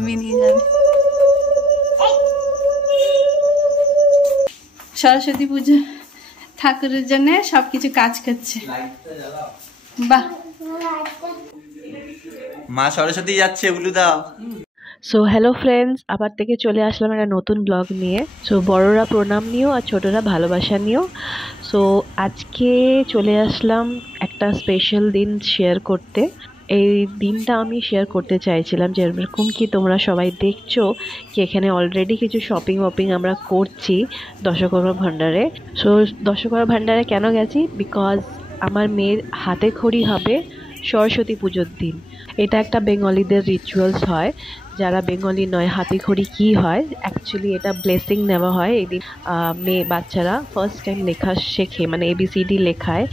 আমি নিয়ে যাবে। সরস্বতী পুজো ঠাকুরের জন্য সবকিছু কাজ করছে। বাহ, মা সরস্বতী যাচ্ছে, ওগুলো দাও। সো হ্যালো ফ্রেন্ডস, আবার থেকে চলে আসলাম একটা নতুন ব্লগ নিয়ে। সো বড়রা প্রণাম নিও আর ছোটরা ভালোবাসা নিও। সো আজকে চলে আসলাম একটা স্পেশাল দিন শেয়ার করতে। এই দিনটা আমি শেয়ার করতে চাইছিলাম যেরকম কি তোমরা সবাই দেখছো কি এখানে অলরেডি কিছু শপিং ওপিং আমরা করছি দশকর্মা ভান্ডারে। সো দশকর্মা ভান্ডারে কেন গেছি? বিকজ আমার মেয়ের হাতে খড়ি হবে সরস্বতী পুজোর দিন। এটা একটা বেঙ্গলিদের রিচুয়ালস হয়। যারা বেঙ্গলি নয়, হাতে খড়ি কী হয় অ্যাকচুয়ালি, এটা ব্লেসিং নেওয়া হয় এই দিন। মেয়ে বাচ্চারা ফার্স্ট টাইম লেখা শেখে, মানে ABCD লেখায়।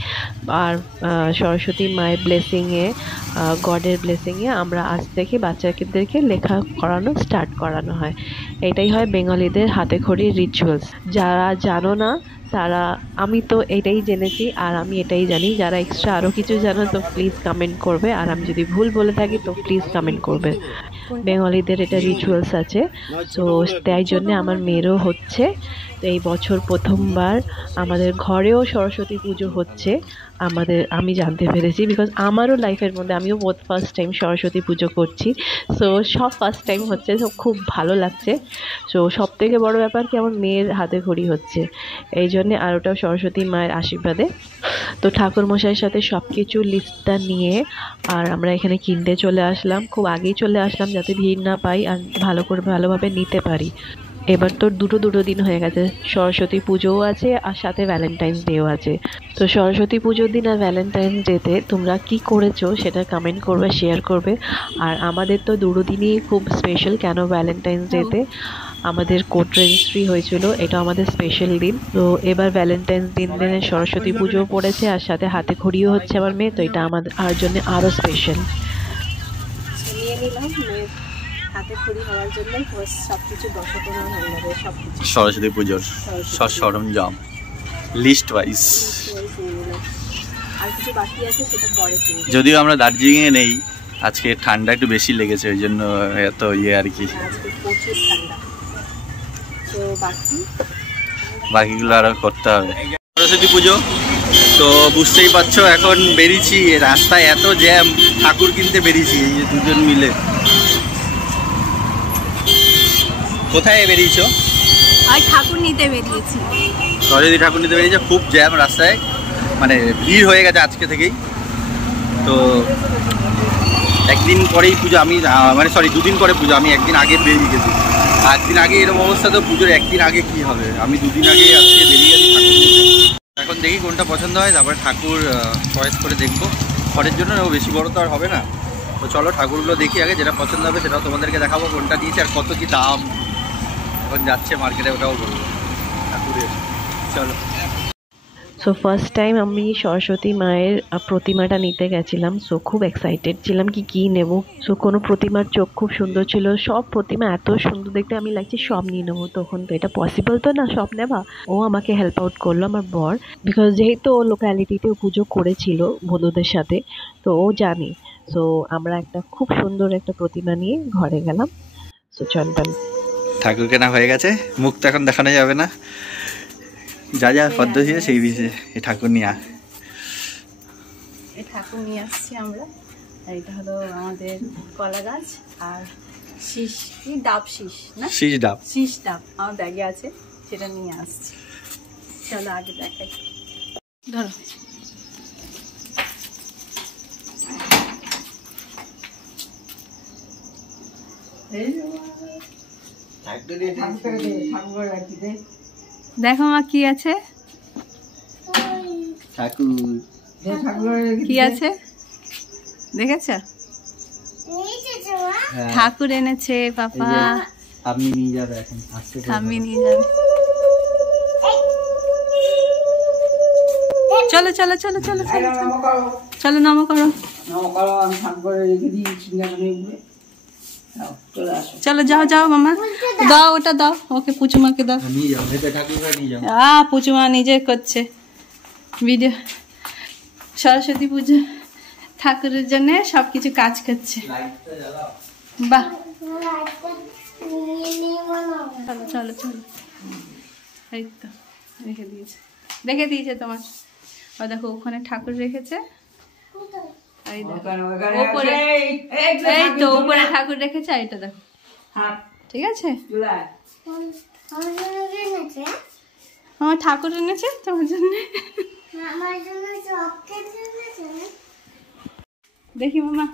আর সরস্বতী মায়ের ব্লেসিংয়ে, গডের ব্লেসিংয়ে আমরা আজ থেকে বাচ্চাদেরকে লেখা করানো স্টার্ট করানো হয়। এটাই হয় বেঙ্গলিদের হাতে খড়ির রিচুয়ালস। যারা জানো না তারা, আমি তো এটাই জেনেছি আর আমি এটাই জানি। যারা এক্সট্রা আরও কিছু জানো তো প্লিজ কমেন্ট করবে, আর আমি যদি ভুল বলে থাকি তো প্লিজ কমেন্ট করবে। বেঙ্গলিদের এটা রিচুয়ালস আছে। তো তাই জন্যে আমার মেয়েরও হচ্ছে। তো এই বছর প্রথমবার আমাদের ঘরেও সরস্বতী পুজো হচ্ছে। আমি জানতে পেরেছি, বিকজ আমারও লাইফের মধ্যে আমিও ফার্স্ট টাইম সরস্বতী পুজো করছি। সো সব ফার্স্ট টাইম হচ্ছে, সব খুব ভালো লাগছে। সো সব থেকে বড়ো ব্যাপার কি আমার মেয়ের হাতে খড়ি হচ্ছে, এই জন্যে, আর ওটাও সরস্বতী মায়ের আশীর্বাদে। তো ঠাকুরমশাইয়ের সাথে সব কিছু লিস্টটা নিয়ে আর আমরা এখানে কিনতে চলে আসলাম। খুব আগেই চলে আসলাম যাতে ভিড় না পাই আর ভালোভাবে নিতে পারি। এবার তো দুটো দিন হয়ে গেছে, সরস্বতী পুজোও আছে আর সাথে ভ্যালেন্টাইন্স ডেও আছে। তো সরস্বতী পুজোর দিন আর ভ্যালেন্টাইন্স ডেতে তোমরা কি করেছো সেটা কমেন্ট করবে, শেয়ার করবে। আর আমাদের তো দিনই খুব স্পেশাল। কেন? ভ্যালেন্টাইন্স ডেতে আমাদের কোর্ট রেজিস্ট্রি হয়েছিল, এটা আমাদের স্পেশাল দিন। তো এবার ভ্যালেন্টাইন্স দিনে সরস্বতী পুজোও পড়েছে আর সাথে হাতে খড়িও হচ্ছে আমার মেয়ে, তো এটা আমাদের আর জন্য আরও স্পেশাল। নিয়ে নিলাম মেয়ের হাতে খড়ি হওয়ার জন্য সবকিছু দশকর্মা ভান্ডারে সবকিছু সরস্বতী পুজোর সব সরঞ্জাম লিস্ট ওয়াইজ। আর কিছু বাকি আছে সেটা পরে কিনবো। যদিও আমরা দার্জিলিংয়ে নেই, আজকে ঠান্ডা একটু বেশি লেগেছে, ওই জন্য এত আর কি। আজকে প্রচুর ঠান্ডা। তো বাকিগুলো আরো করতে হবে। সরস্বতী পুজো তো বুঝতেই পারছো, এখন বেরিয়েছি, রাস্তায় এত জ্যাম, ঠাকুর কিনতে বেরিয়েছি এই যে দুজন মিলে। কোথায় বেরিয়েছো? আর ঠাকুর নিতে বেরিয়েছি। সরস্বতী ঠাকুর নিতে বেরিয়েছে, খুব জ্যাম রাস্তায়, মানে ভিড় হয়ে গেছে আজকে থেকেই। তো একদিন পরেই পুজো, আমি মানে সরি 2 দিন পরে পুজো, আমি একদিন আগে বেরিয়ে গেছি। একদিন আগে এরকম অবস্থা, তো পুজোর একদিন আগে কি হবে, আমি 2 দিন আগে আজকে বেরিয়ে গেছি ঠাকুর নিতে। এখন দেখি কোনটা পছন্দ হয়, তারপরে ঠাকুর চয়েস করে দেখবো। ঘরের জন্য বেশি বড় তো আর হবে না। তো চলো ঠাকুরগুলো দেখি আগে, যেটা পছন্দ হবে সেটাও তোমাদেরকে দেখাবো, কোনটা দিয়েছে আর কত কি দাম। এখন যাচ্ছে মার্কেটে, ওটাও বলবো ঠাকুরের। চলো। সো ফার্স্ট টাইম আমি সরস্বতী মায়ের প্রতিমাটা নিতে গেছিলাম। সো খুব এক্সাইটেড ছিলাম কি নেব। সো কোনো প্রতিমার চোখ খুব সুন্দর ছিল, সব প্রতিমা এত সুন্দর দেখতে, আমি লাগছে সব নিয়ে নেবো। তখন তো এটা পসিবল তো না সব নেওয়া। ও আমাকে হেল্প আউট করলো, আমার বর, বিকজ যেহেতু ও লোক্যালিটিতেও পুজো করেছিল বন্ধুদের সাথে, তো ও জানে। সো আমরা একটা খুব সুন্দর একটা প্রতিমা নিয়ে ঘরে গেলাম। সো চলবেন। ঠাকুর কেনা হয়ে গেছে, মুখ তো এখন দেখানো যাবে না, যা যা পদ্ধতি সেই বিষয়ে এই ঠাকুর নিয়ে এই ঠাকুর নিয়ে আসছি আমরা। আর এটা হলো আমাদের কলা গাছ আর শীষ, কি ডাব শীষ না, শীষ ডাব আমার ব্যাগে আছে, সেটা নিয়ে আসছি। চলো আগে দেখাই। ধরো দেখো মা কি আছে, কি আছে দেখেছ? ঠাকুর এনেছে পাপা, আপনি নিয়ে যাবে এখন, আমি নিয়ে যাবে। চলো চলো চলো চলো চলো নম করো, চলো যাও যাও মামা, দাও ওটা দাও ওকে, পুচুমাকে দাও। পুচুমা নিজে করছে ভিডিও। সরস্বতী পুজো ঠাকুরের জন্য সবকিছু কাজ করছে। বাহ, চলো চলো। এই তো রেখে দিয়েছে তোমার। ও দেখো ওখানে ঠাকুর রেখেছে, এই তো উপরে ঠাকুর রেখেছে, এইটা দেখো। ঠিক আছে, আমার ঠাকুর এনেছে তোমার জন্য। দেখি মামা,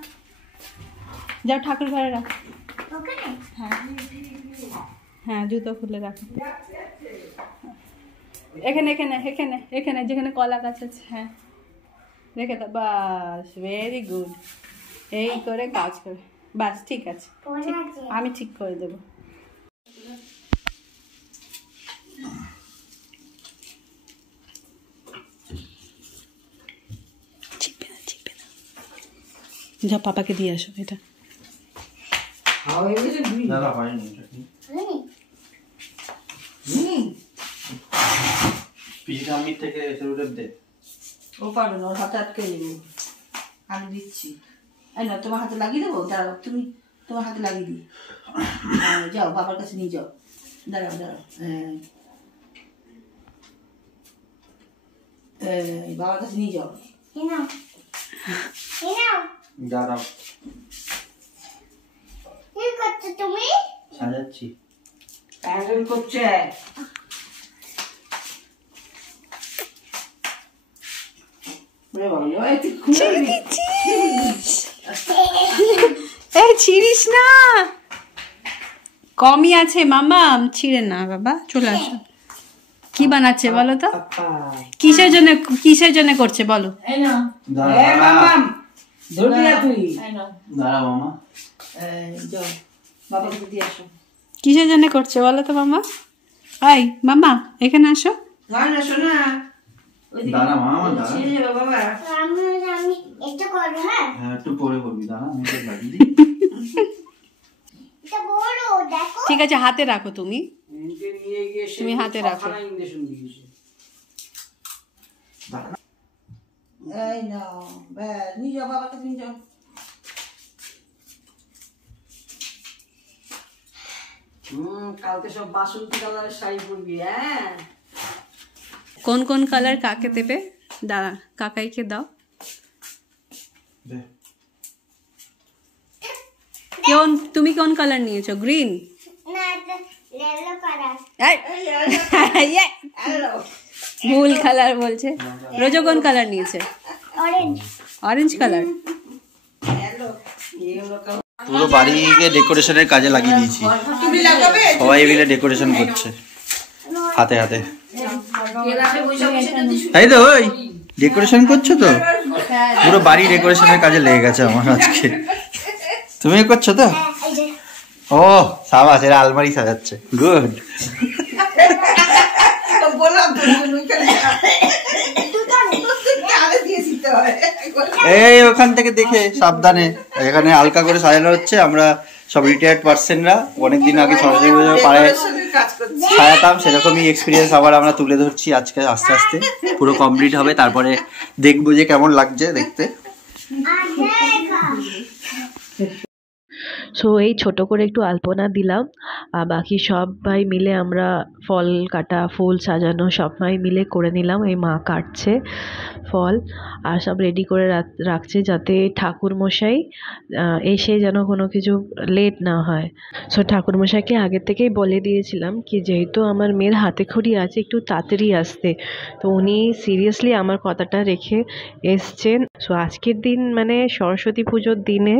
যাও ঠাকুর ঘরে রাখো। হ্যাঁ হ্যাঁ, জুতো খুলে রাখো। এখানে এখানে এখানে এখানে যেখানে কলা গাছ আছে, হ্যাঁ রেখে দাও। বাস, ভেরি গুড। এই করে কাজ করে, বাস ঠিক আছে, আমি ঠিক করে দেবো। যা পাপাকে দিয়ে আসো এটা। ও পারবে না, ওর হাতে আটকে নেবো, আমি দিচ্ছি। এই না, তোমার হাতে লাগিয়ে দেবো, দাঁড়াও, তুমি তোমার হাতে লাগিয়ে দিই। যাও বাবার কাছে নিয়ে যাও, দাঁড়াও দাঁড়াও। বাবার কাছে নিয়ে যাও। দাঁড়াও, কি করছো তুমি? সাজাচ্ছি। প্যান্ডেল করছে। ছিড়িস না, কমই আছে মামা, ছিঁড়ে না বাবা, চলে আসো। কি বানাচ্ছে বলো তো? কিসের জন্য করছে বলো? কিসের জন্য করছে বলো তো মামা? আই মামা, এখানে আসো। ঠিক আছে, হাতে রাখো, তুমি হাতে রাখো। কালকে সব বাসন্তী কালারের শাড়ি পরবি। হ্যাঁ, কোন কোন কালার কাকে দেবে? দাঁড়া, কাকাইকে দাও। তুমি কোন কালার নিয়েছো? গ্রিন? ভুল কালার বলছে। রোজো কোন কালার নিয়েছে? Orange colour. পুরো বাড়িকে ডেকোরেশনের কাজে লাগিয়ে দিয়েছি, সবাই মিলে ডেকোরেশন করছে হাতে হাতে। তাই তো, ওই ডেকোরেশন করছো তো, পুরো বাড়ি ডেকোরেশনের কাজে লেগে গেছে আমার আজকে। তুমি করছো তো? ও সাবাস, এরা আলমারি সাজাচ্ছে, গুড। এই ওখান থেকে দেখে সাবধানে, এখানে হালকা করে সাজানো হচ্ছে। আমরা সব রিটায়ার্ড পার্সনরা অনেকদিন আগে সরস্বতী পুজো পাড়ায় সাজাতাম, সেরকমই এক্সপিরিয়েন্স আবার আমরা তুলে ধরছি আজকে। আস্তে আস্তে পুরো কমপ্লিট হবে, তারপরে দেখবো যে কেমন লাগছে দেখতে। সো এই ছোট করে একটু আলপনা দিলাম, আর বাকি সবাই মিলে আমরা ফল কাটা, ফুল সাজানো সবাই মিলে করে নিলাম। এই মা কাটছে ফল আর সব রেডি করে রাখছে, যাতে ঠাকুরমশাই এসে যেন কোনো কিছু লেট না হয়। সো ঠাকুরমশাইকে আগের থেকেই বলে দিয়েছিলাম কি যেহেতু আমার মেয়ের হাতে খড়ি আছে, একটু তাড়াতাড়ি আসতে। তো উনি সিরিয়াসলি আমার কথাটা রেখে এসছেন। সো আজকের দিন মানে সরস্বতী পুজোর দিনে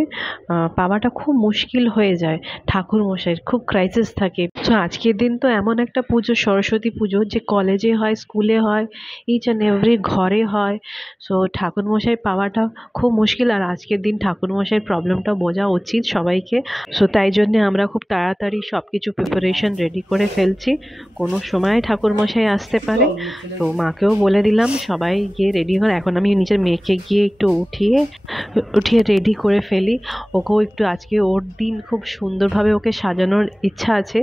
পাওয়াটা খুব মুশকিল হয়ে যায়, ঠাকুরমশাইয়ের খুব ক্রাইসিস থাকে। সো আজকের দিন তো এমন একটা পুজো, সরস্বতী পুজো, যে কলেজে হয়, স্কুলে হয়, ইচ অ্যান্ড এভরি ঘরে হয়। সো ঠাকুরমশাই পাওয়াটা খুব মুশকিল, আর আজকের দিন ঠাকুরমশাইয়ের প্রবলেমটা বোঝা উচিত সবাইকে। সো তাই জন্যে আমরা খুব তাড়াতাড়ি সব কিছু প্রিপারেশন রেডি করে ফেলছি, কোনো সময় ঠাকুরমশাই আসতে পারে। তো মাকেও বলে দিলাম সবাই গিয়ে রেডি হন। এখন আমি নিজের মেয়েকে গিয়ে একটু উঠিয়ে রেডি করে ফেলি। ওকেও একটু আজকে ওর দিন খুব সুন্দরভাবে ওকে সাজানোর ইচ্ছা আছে,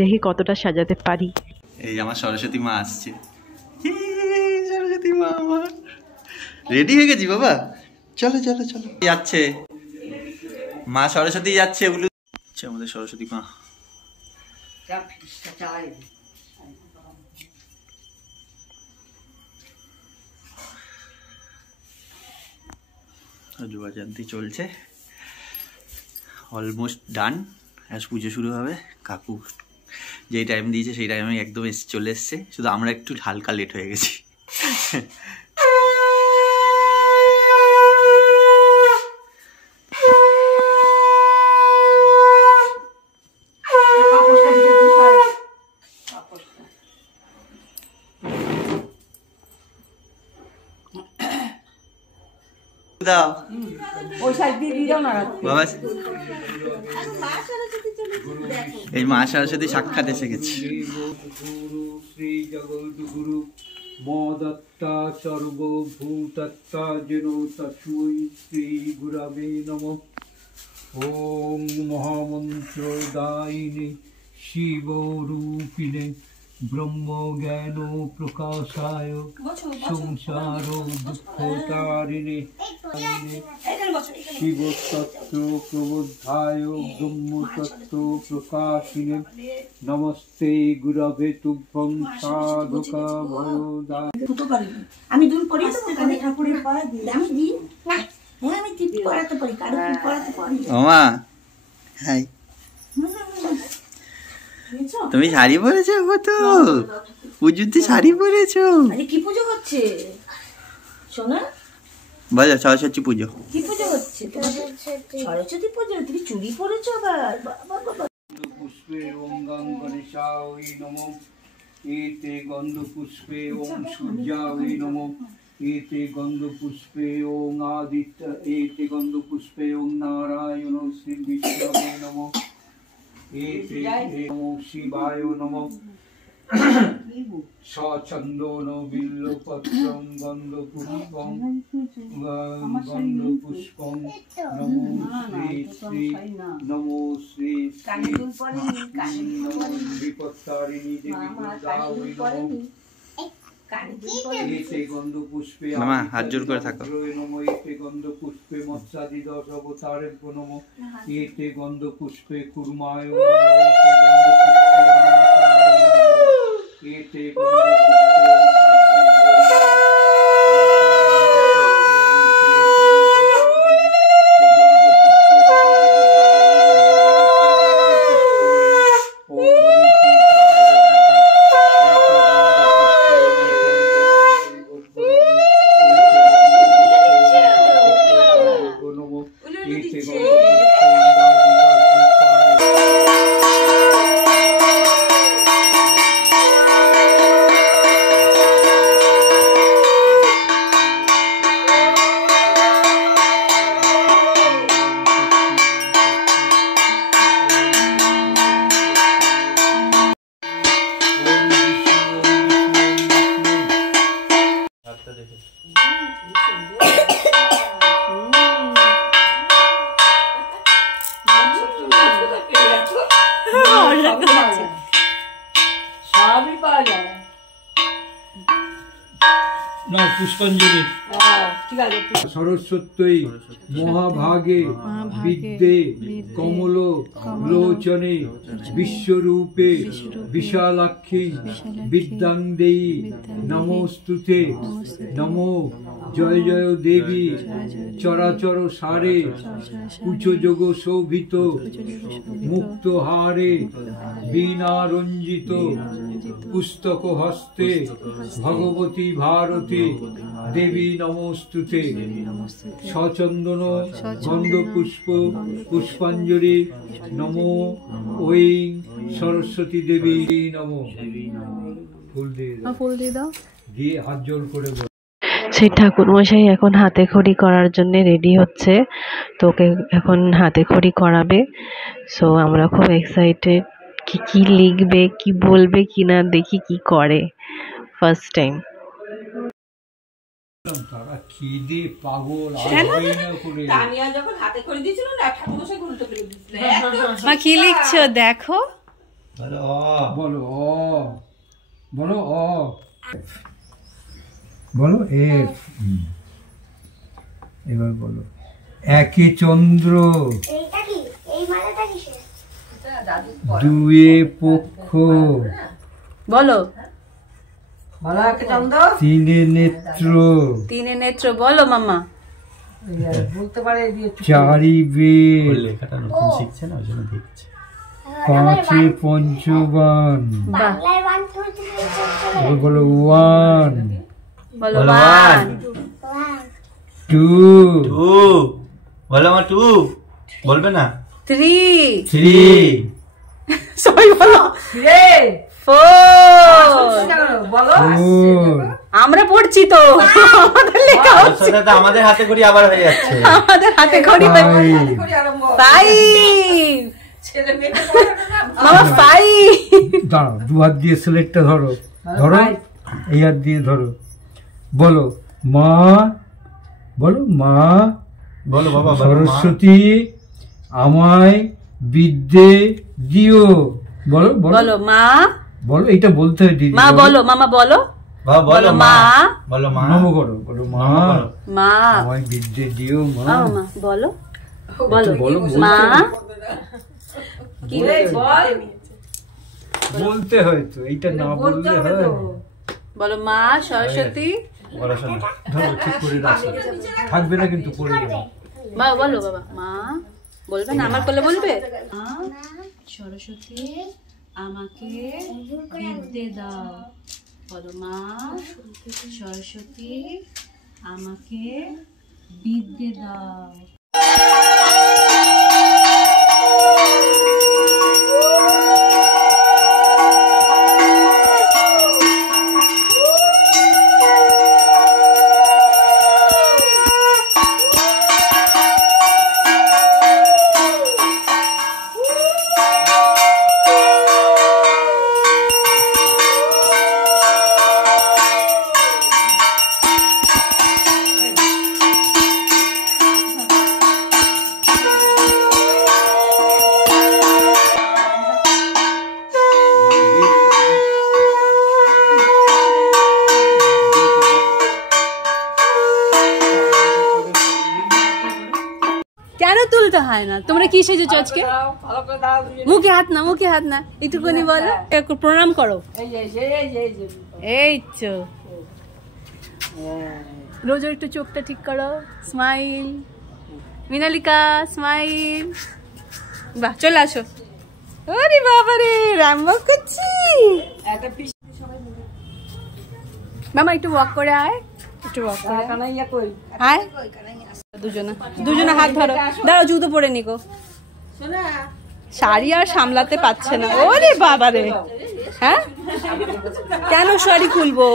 দেখি কতটা সাজাতে পারি। এই আমার সরস্বতী মা আসছে, সরস্বতী মা আমার রেডি হয়ে গেছি বাবা, চলো চলো চলো। যাচ্ছে মা সরস্বতী, যাচ্ছে আমাদের সরস্বতী মা। জোয়া জয়ন্তী চলছে, অলমোস্ট ডান। আজ পুজো শুরু হবে। কাকু যেই টাইম দিয়েছে সেই টাইমে একদম চলে এসছে, শুধু আমরা একটু হালকা লেট হয়ে গেছি। দাও ওই সাইড দিয়ে দিয়ে দাও না বাবা। এই মা সরস্বতী সাক্ষাৎ এসে গেছি। শ্রী জগদ্গুরু মদত্তা সর্বভূতত্তা যেন তস্मै শ্রী গুরবে নমঃ। ওম মহামন্ত্রদায়িনে শিবরূপিণে ব্রহ্ম জ্ঞান প্রকাশায় সংসার দুঃখতারিণে শিবতত্ত্ব প্রবুদ্ধায় ব্রহ্মতত্ত্ব প্রকাশিনে নমস্তে গুরবে তুভ্যং সাধকা ভয়দা। আমি দুল পড়ি ঠাকুরের পড়া দিই আমি দিই না। হ্যাঁ আমি টিপ পড়াতে পারি, কারো টিপ পড়াতে পারি। ওমা হাই, তুমি শাড়ি পরেছো? তো পুজোতে শাড়ি পরেছো? আরে কি পুজো হচ্ছে সোনা? বলো সরস্বতী পুজো। কি পুজো হচ্ছে? সরস্বতী পুজো। তুমি চুড়ি পরেছো আবার? বাবা বাবা। পুষ্পে ওম গণেশায় নমঃ। এতে গন্ধ পুষ্পে ওম সূর্যায় নমঃ। এতে গন্ধ পুষ্পে ওম আদিত্য। এতে গন্ধ পুষ্পে ওম নারায়ণ শ্রী বিষ্ণবে নমঃ। এতে নমো শিবায় নমঃ। সচন্দন বিল্লপত্রং গন্ধপুষ্পং গন্ধপুষ্পং নমো শ্রী শ্রী নমো শ্রী বিপত্তারিণী দেবী দুর্গায় নমঃ। এতে গন্ধ পুষ্পে হাত জোর করে থাকো। নমঃ। এতে গন্ধ পুষ্পে মৎস্যাদি দশ অবতারেভ্যো নমঃ। এতে গন্ধ পুষ্পে কুর্মায় নমঃ। এতে গন্ধ পুষ্পে পুষ্পাঞ্জলি। সরস্বত্যই মহাভাগে বিদ্যে কমল লোচনে বিশ্বরূপে বিশালাক্ষী বিদ্যাং দেয়ী নমস্তুতে। নমো জয় জয় দেবী চরাচর সারে কুচযোগ শোভিত মুক্তহারে বীণারঞ্জিত পুস্তক হস্তে ভগবতী ভারতী দেবী নমস্তুতে। সচন্দন গন্ধপুষ্প পুষ্পাঞ্জলি নমো ঐং সরস্বতী দেবী নমো। ফুল দিয়ে দাও, দিয়ে হাত জোড় করে বল। সেই ঠাকুরমশাই এখন হাতে খড়ি করার জন্য রেডি হচ্ছে, তো ওকে এখন হাতে খড়ি করাবে। সো আমরা খুব এক্সাইটেড, কি লিখবে, কি বলবে কিনা, দেখি কি করে। First time. তারা খিদে পাগল তানিয়া যখন হাতে করে দিয়েছিল না ঠাকুরমশাই ঘুরতে ফেলে দিয়েছিল। মা কি লিখছো দেখো? বলো অ, বলো অ, বলো এফ। এবার বলো একে চন্দ্র। দুয়ে পক্ষ, বলো। তিনে নেত্র, তিনে নেত্র বলো মামা। চারি বেদ, পাঁচে পঞ্চবান, বলো ওয়ান, বলো ওয়ান, টু, বলো আমার টু, বলবে না, থ্রি, থ্রি, সবাই বলো, ফোর, ফোর, আমরা পড়ছি তো, আমাদের লেখা হচ্ছে, আমাদের হাতে করি আবার হয়ে যাচ্ছে, আমাদের হাতে ঘড়ি, ফাইভ, মামা ফাইভ। দাঁড়াও, দু হাত দিয়ে সিলেক্টটা ধরো, ধরো এই হাত দিয়ে ধরো, বলো মা, বলো মা, বলো বাবা, সরস্বতী আমায় বিদ্যে দিও, বলো বলো মা, বলো এইটা বলতে হয় দিদি, মা বলো, মামা বলো, বলো মা, বলো মা, নম করো, বলো মা, মা আমায় বিদ্যে দিও মা, মামা বলো, বলো বলো মা, বলতে হয় তো, এইটা না বললে হয়, বলো মা সরস্বতী, ধরো ঠিক করে রাখো, থাকবে না কিন্তু পড়ে যাবে, মা বলো বাবা, মা বলবে না, আমার কোলে বলবে, মা সরস্বতী আমাকে বিদ্যে দাও, বলো মা সরস্বতী আমাকে বিদ্যে দাও। কেন তুলতে হয় না? তোমরা কি সেজেছো আজকে? মুখে হাত না, মুখে হাত না, একটুখানি বলো, একটু প্রণাম করো। এই তো রোজ একটু চোখটা ঠিক করো, স্মাইল, মিনালিকা স্মাইল, বাহ চলে আসো। ওরে বাবা রে, রামবক করছি। মামা একটু ওয়াক করে আয়, একটু ওয়াক করে আয়, দুজনে হাত ধরো, দাঁড়াও জুতো পরে নিকো, শাড়ি আর সামলাতে পারছে না। ওরে বাবা রে, হ্যাঁ কেন শাড়ি খুলবো?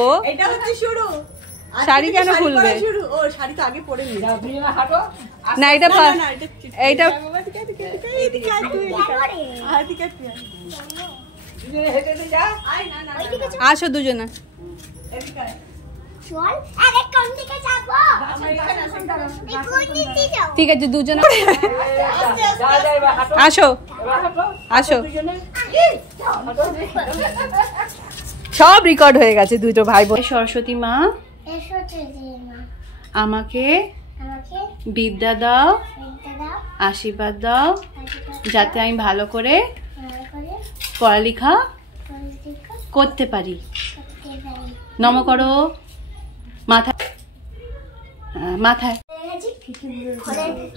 শাড়ি কেন খুলবে? না এটা এইটা আসো দুজনে, ঠিক আছে দুজনে আসো, আসো, সব রেকর্ড হয়ে গেছে দুটো ভাই বোন। সরস্বতী মা আমাকে বিদ্যা দাও, আশীর্বাদ দাও, যাতে আমি ভালো করে পড়ালেখা করতে পারি। নম করো মাথায়, মাথায়।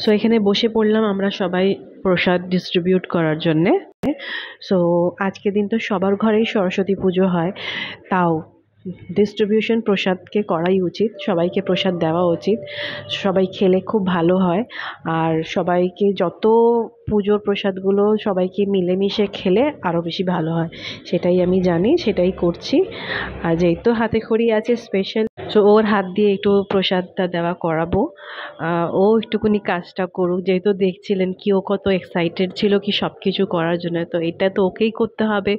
সো এখানে বসে পড়লাম আমরা সবাই প্রসাদ ডিস্ট্রিবিউট করার জন্যে। সো আজকের দিন তো সবার ঘরেই সরস্বতী পুজো হয়, তাও ডিস্ট্রিবিউশন প্রসাদকে করাই উচিত, সবাইকে প্রসাদ দেওয়া উচিত, সবাই খেলে খুব ভালো হয়। আর সবাইকে যত পুজোর প্রসাদগুলো সবাইকে মিলেমিশে খেলে আরও বেশি ভালো হয়, সেটাই আমি জানি, সেটাই করছি। আর যেহেতু হাতে খড়ি আছে স্পেশাল, সো ওর হাত দিয়ে একটু প্রসাদটা দেওয়া করাবো, ও একটুখানি কাজটা করুক, যেহেতু দেখছিলেন কি ও কত এক্সাইটেড ছিল কি সব কিছু করার জন্য। তো এটা তো ওকেই করতে হবে,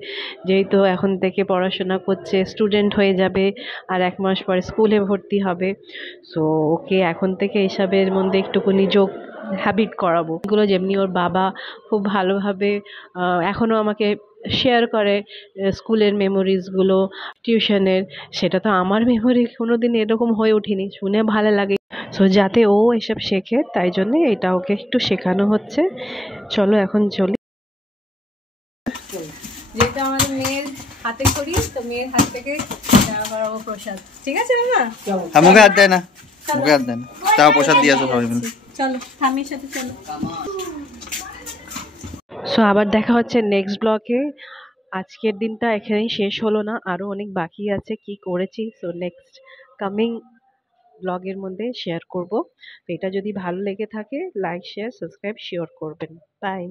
যেহেতু এখন থেকে পড়াশোনা করছে, স্টুডেন্ট হয়ে যাবে, আর 1 মাস পরে স্কুলে ভর্তি হবে। সো ওকে এখন থেকে এসবের মধ্যে একটুখানি যোগ হ্যাবিট করাবো। এগুলো যেমনি ওর বাবা খুব ভালোভাবে এখনও আমাকে শেয়ার করে স্কুলের মেমোরিজগুলো, টিউশনের, সেটা তো আমার মেমোরি কোনো দিন এরকম হয়ে ওঠেনি, শুনে ভালো লাগে। সো যাতে ও এসব শেখে, তাই জন্যে এটা ওকে একটু শেখানো হচ্ছে। চলো এখন চলি। করি, যেহেতু আমাদের মেয়ের হাতে করি তো মেয়ের হাত থেকে ও প্রসাদ। ঠিক আছে মামা? মুখে হাত দেয় না, মুখে হাত দেয় না, তাও প্রসাদ দিয়ে আসো সবাই মিলে। চলো ঠাম্মির সাথে চলো। সো আবার দেখা হচ্ছে নেক্সট ব্লগে। আজকের দিনটা এখানেই শেষ হলো না, আরও অনেক বাকি আছে কি করেছি। সো নেক্সট কামিং ব্লগের মধ্যে শেয়ার করব। তো এটা যদি ভালো লেগে থাকে লাইক শেয়ার সাবস্ক্রাইব শিওর করবেন। বাই।